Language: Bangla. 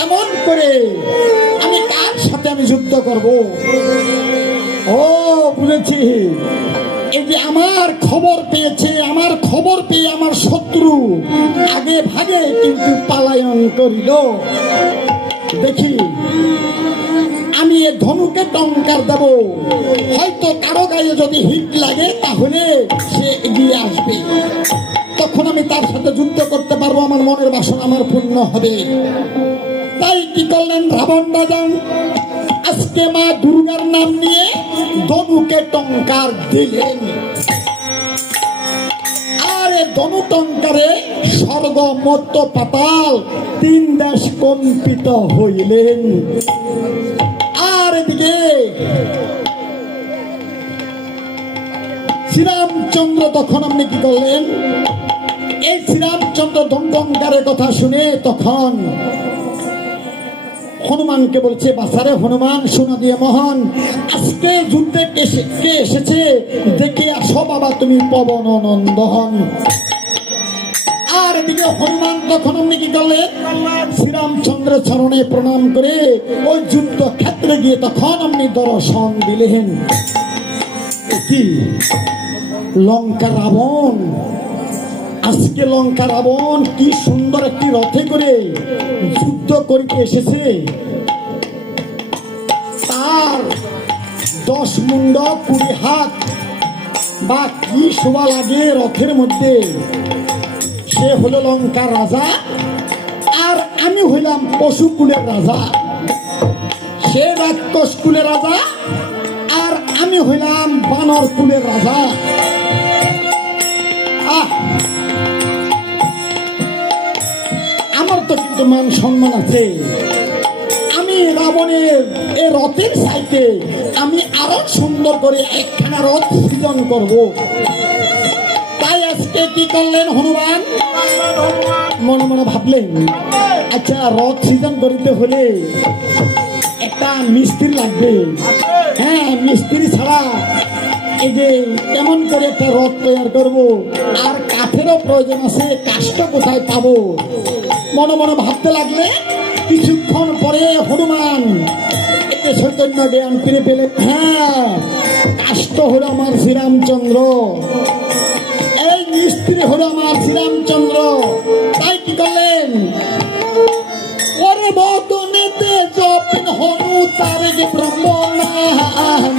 কেমন করে আমি কার সাথে আমি যুদ্ধ করব? ও বুঝেছি, এই যে আমার খবর পেয়েছে, আমার খবর পেয়ে আমার শত্রু আগে ভাগে কিন্তু পালায়ন করিল। দেখি আমি এ ধনুকে টঙ্কার দেব, হয়তো কারো গায়ে যদি হিট লাগে তাহলে সে এগিয়ে আসবে, তখন আমি তার সাথে যুদ্ধ করতে পারবো, আমার মনের বাসনা আমার পূর্ণ হবে। তাই কি করলেন রাবণ রাজা? আজকে মা দুর্গার নাম নিয়ে ধনুকে টঙ্কার দিলেন, আর ধনু টঙ্কারে স্বর্গ মর্ত্য পাতাল 3 দেশ কম্পিত হইলেন। আর এদিকে শ্রীরামচন্দ্র তখন আপনি কি করলেন? এই শ্রীরামচন্দ্র ধনটঙ্কারের কথা শুনে তখন হনুমানকে বলছে, বাসারে হনুমান, শোনা দিয়ে মহান, আজকে যুদ্ধে কে এসেছে দেখে আসো বাবা তুমি পবন নন্দন। আর এদিকে হনুমান তখন আপনি কি করলেন? শ্রীরামচন্দ্রের চরণে প্রণাম করে ওই যুদ্ধ ক্ষেত্রে গিয়ে তখন আপনি দর্শন দিলেন। কি লঙ্কা রাবণ, আজকে লঙ্কা রাবণ কি সুন্দর একটি রথে করে যুদ্ধ করিতে এসেছে, তার 10 মুন্ড 20 হাত বা কি শোভা লাগে রথের মধ্যে। সে হলো লঙ্কার রাজা, আর আমি হইলাম পশুকুলের রাজা। সে রাক্ষস কুলের রাজা, আর আমি হইলাম বানর কুলের রাজা। আমার তো কিন্তু মান সম্মান আছে, আমি রাবণের এই রথের সাইতে আমি আরো সুন্দর করে একখানা রথ সৃজন করব। তাই আজকে কি করলেন হনুমান? মনে মনে ভাবলেন, আচ্ছা রথ সৃজন করিতে হলে একটা মিস্ত্রি লাগবে। হ্যাঁ, মিস্ত্রি ছাড়া এই যে কেমন করে একটা রথ তৈরি করব, আর কাঠেরও প্রয়োজন আছে, কাঠটা কোথায় পাবো? মনে মনে ভাবতে লাগলে কিছুক্ষণ পরে হনুমান এতে চৈতন্য জ্ঞান ফিরে পেলেন। হ্যাঁ, কাষ্ট হলো আমার শ্রীরামচন্দ্র, এই মিস্ত্রি হলো আমার শ্রীরামচন্দ্র। তাই কি করলেন? ওরে বদনেতে জপিন হনু তারে যে ব্রহ্মনাম